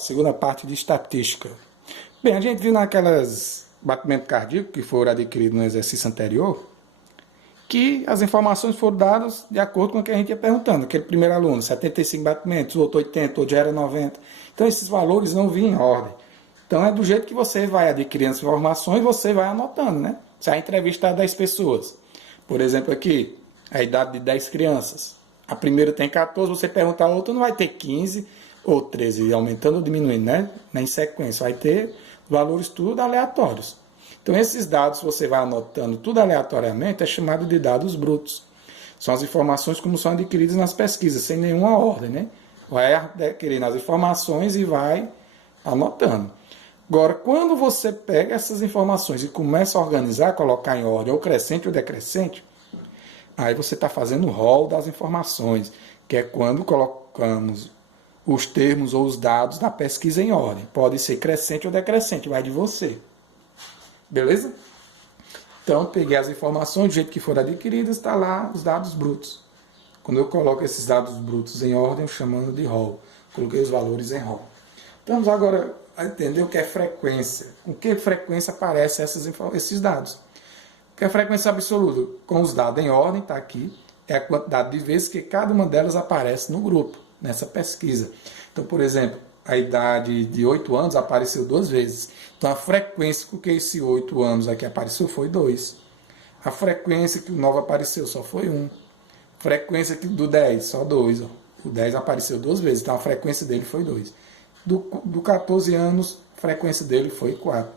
Segunda parte de estatística. Bem, a gente viu naquelas batimentos cardíacos que foram adquiridos no exercício anterior, que as informações foram dadas de acordo com o que a gente ia perguntando. Aquele primeiro aluno, 75 batimentos, o outro 80, outro já era 90. Então esses valores não vinham em ordem. Então é do jeito que você vai adquirindo as informações, você vai anotando, né? Você vai entrevistar 10 pessoas. Por exemplo, aqui, a idade de 10 crianças. A primeira tem 14, você perguntar a outra, não vai ter 15 ou 13, aumentando ou diminuindo, né? Em sequência, vai ter valores tudo aleatórios. Então, esses dados você vai anotando tudo aleatoriamente, é chamado de dados brutos. São as informações como são adquiridas nas pesquisas, sem nenhuma ordem, né? Vai adquirindo as informações e vai anotando. Agora, quando você pega essas informações e começa a organizar, colocar em ordem, ou crescente ou decrescente, aí você está fazendo o rol das informações, que é quando colocamos os termos ou os dados da pesquisa em ordem. Pode ser crescente ou decrescente, vai de você. Beleza? Então, peguei as informações do jeito que foram adquiridas, está lá os dados brutos. Quando eu coloco esses dados brutos em ordem, eu chamando de rol. Coloquei os valores em rol. Então, vamos agora a entender o que é frequência. Com que frequência aparecem esses dados? O que é frequência absoluta? Com os dados em ordem, está aqui, é a quantidade de vezes que cada uma delas aparece no grupo, nessa pesquisa. Então, por exemplo, a idade de 8 anos apareceu 2 vezes. Então, a frequência com que esse 8 anos aqui apareceu foi 2. A frequência que o 9 apareceu só foi 1. A frequência do 10, só 2. O 10 apareceu 2 vezes, então a frequência dele foi 2. Do 14 anos, a frequência dele foi 4.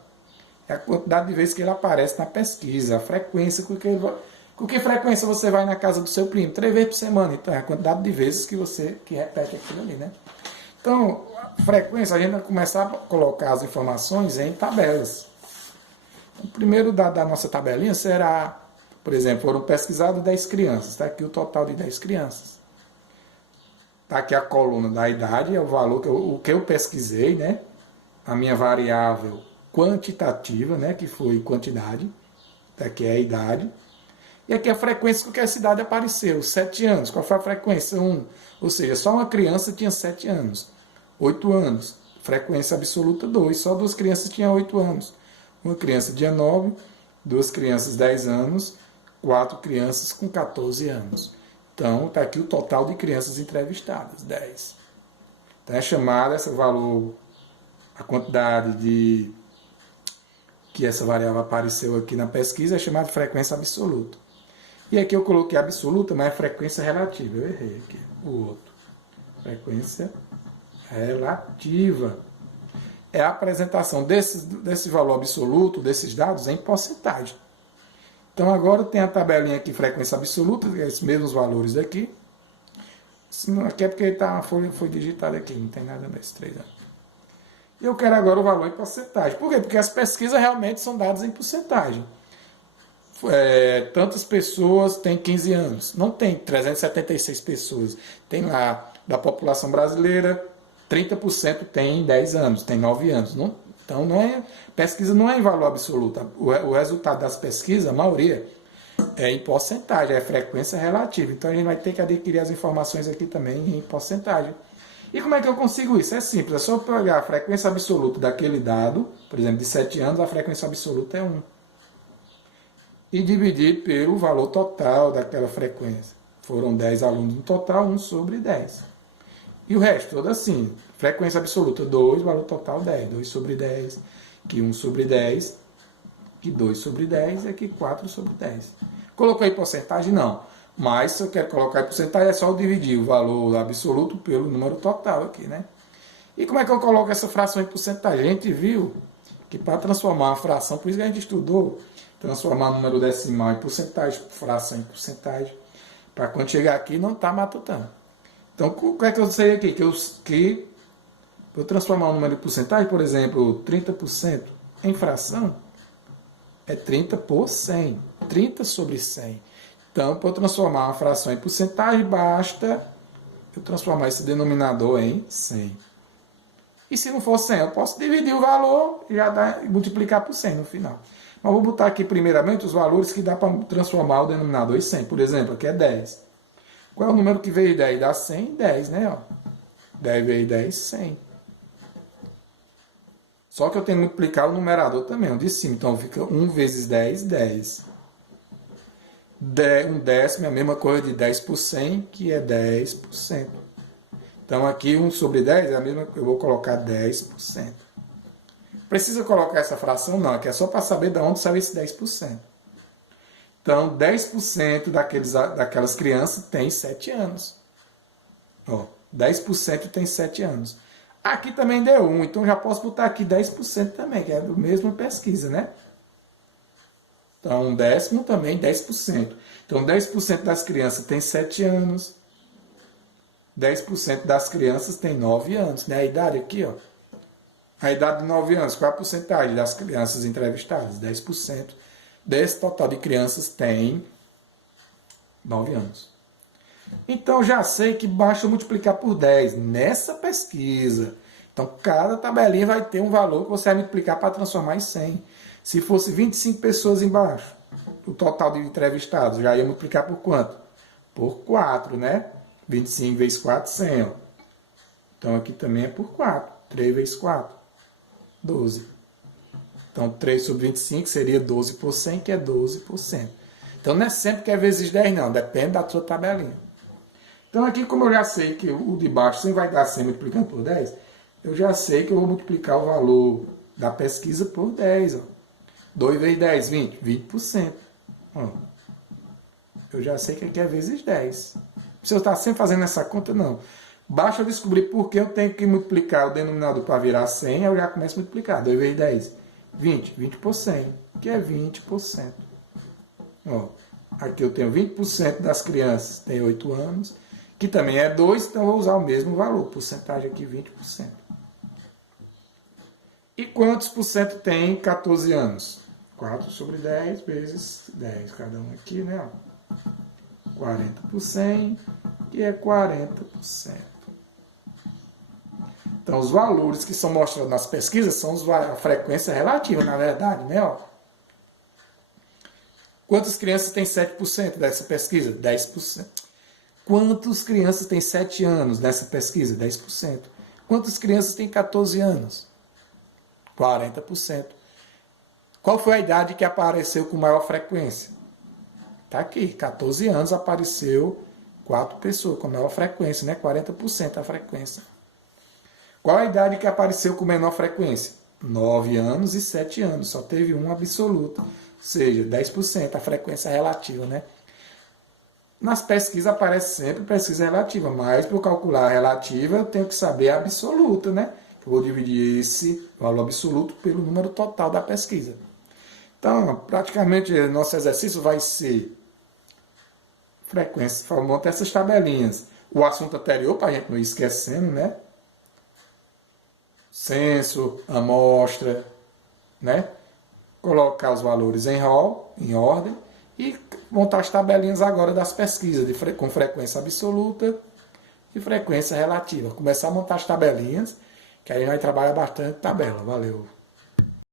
É a quantidade de vezes que ele aparece na pesquisa, a frequência com que frequência você vai na casa do seu primo? 3 vezes por semana. Então, é a quantidade de vezes que repete aquilo ali, né? Então, frequência, a gente vai começar a colocar as informações em tabelas. O primeiro da nossa tabelinha será, por exemplo, foram pesquisadas 10 crianças. Está aqui o total de 10 crianças. Está aqui a coluna da idade, é o valor o que eu pesquisei, né? A minha variável quantitativa, né? Que foi quantidade. Está aqui a idade. E aqui a frequência com que a cidade apareceu, 7 anos. Qual foi a frequência? 1. Ou seja, só uma criança tinha 7 anos. 8 anos. Frequência absoluta 2. Só 2 crianças tinham 8 anos. Uma criança tinha 9, 2 crianças 10 anos, 4 crianças com 14 anos. Então, está aqui o total de crianças entrevistadas, 10. Então, é chamada esse valor, a quantidade de que essa variável apareceu aqui na pesquisa, é chamada de frequência absoluta. E aqui eu coloquei absoluta, mas é frequência relativa. Eu errei aqui, o outro. Frequência relativa. É a apresentação desse valor absoluto, desses dados, em porcentagem. Então agora tem a tabelinha aqui, frequência absoluta, esses mesmos valores daqui. Aqui é porque foi digitado aqui, não tem nada nesses 3 anos. E eu quero agora o valor em porcentagem. Por quê? Porque as pesquisas realmente são dadas em porcentagem. Tantas pessoas têm 15 anos. Não tem 376 pessoas. Tem lá, da população brasileira, 30% tem 10 anos, tem 9 anos. Não, então, pesquisa não é em valor absoluto. O resultado das pesquisas, a maioria, é em porcentagem, é frequência relativa. Então, a gente vai ter que adquirir as informações aqui também em porcentagem. E como é que eu consigo isso? É simples, é só pegar a frequência absoluta daquele dado, por exemplo, de 7 anos, a frequência absoluta é 1. E dividir pelo valor total daquela frequência. Foram 10 alunos no total, 1 sobre 10. E o resto, todo assim. Frequência absoluta 2, valor total 10. 2 sobre 10, que 1 sobre 10, que 2 sobre 10, e que 4 sobre 10. Colocou aí porcentagem? Não. Mas se eu quero colocar em porcentagem, é só eu dividir o valor absoluto pelo número total aqui, né? E como é que eu coloco essa fração em porcentagem? A gente viu que para transformar uma fração, por isso que a gente estudou, transformar número decimal em porcentagem, fração em porcentagem, para quando chegar aqui não está matutando. Então, o que é que eu sei aqui? Que para eu transformar um número em porcentagem, por exemplo, 30% em fração, é 30 por 100. 30 sobre 100. Então, para eu transformar uma fração em porcentagem, basta eu transformar esse denominador em 100. E se não for 100, eu posso dividir o valor e já multiplicar por 100 no final. Mas vou botar aqui primeiramente os valores que dá para transformar o denominador em 100. Por exemplo, aqui é 10. Qual é o número que veio 10? Dá 100, 10, né? 10 vezes 10, 100. Só que eu tenho que multiplicar o numerador também, o de cima. Então fica 1 vezes 10, 10. Um décimo é a mesma coisa de 10 por 100, que é 10%. Então aqui 1 sobre 10 é a mesma, eu vou colocar 10%. Precisa colocar essa fração? Não, aqui é só para saber de onde sai esse 10%. Então 10% daquelas crianças tem 7 anos. Ó, 10% tem 7 anos. Aqui também deu 1, então já posso botar aqui 10% também, que é do mesma pesquisa, né? Então, um décimo também 10%. Então, 10% das crianças tem 7 anos. 10% das crianças tem 9 anos. Né? A idade aqui, ó. A idade de 9 anos, qual é a porcentagem das crianças entrevistadas? 10%. Desse total de crianças tem 9 anos. Então, já sei que basta multiplicar por 10 nessa pesquisa. Então, cada tabelinha vai ter um valor que você vai multiplicar para transformar em 100. Se fosse 25 pessoas embaixo, o total de entrevistados, já ia multiplicar por quanto? Por 4, né? 25 vezes 4, 100. Ó. Então, aqui também é por 4. 3 vezes 4, 12. Então, 3 sobre 25 seria 12 por 100, que é 12%. Então, não é sempre que é vezes 10, não. Depende da sua tabelinha. Então, aqui, como eu já sei que o de baixo sempre vai dar 100 multiplicando por 10, eu já sei que eu vou multiplicar o valor da pesquisa por 10. Ó. 2 vezes 10, 20. 20%. Ó. Eu já sei que aqui é vezes 10. Se eu estar sempre fazendo essa conta, não. Basta eu descobrir por que eu tenho que multiplicar o denominador para virar 100, eu já começo a multiplicar. 2 vezes 10, 20. 20 por 100, que é 20%. Ó. Aqui eu tenho 20% das crianças tem 8 anos, que também é 2, então eu vou usar o mesmo valor. Porcentagem aqui, 20%. E quantos por cento tem 14 anos? 4 sobre 10 vezes 10. Cada um aqui, né? 40 por 100, que é 40%. Então, os valores que são mostrados nas pesquisas são a frequência relativa, na verdade, né? Ó. Quantas crianças têm 7% dessa pesquisa? 10%. Quantas crianças têm 7 anos nessa pesquisa? 10%. Quantas crianças têm 14 anos? 40%. Qual foi a idade que apareceu com maior frequência? Está aqui, 14 anos apareceu 4 pessoas com maior frequência, né? 40% a frequência. Qual a idade que apareceu com menor frequência? 9 anos e 7 anos, só teve um absoluto, ou seja, 10% a frequência relativa, né? Nas pesquisas aparece sempre pesquisa relativa, mas para eu calcular a relativa eu tenho que saber a absoluta, né? Eu vou dividir esse valor absoluto pelo número total da pesquisa. Então, praticamente, nosso exercício vai ser frequência, montar essas tabelinhas. O assunto anterior, para a gente não ir esquecendo, né? Censo, amostra, né? Colocar os valores em rol, em ordem, e montar as tabelinhas agora das pesquisas, com frequência absoluta e frequência relativa. Começar a montar as tabelinhas, que aí vai trabalhar bastante tabela. Valeu!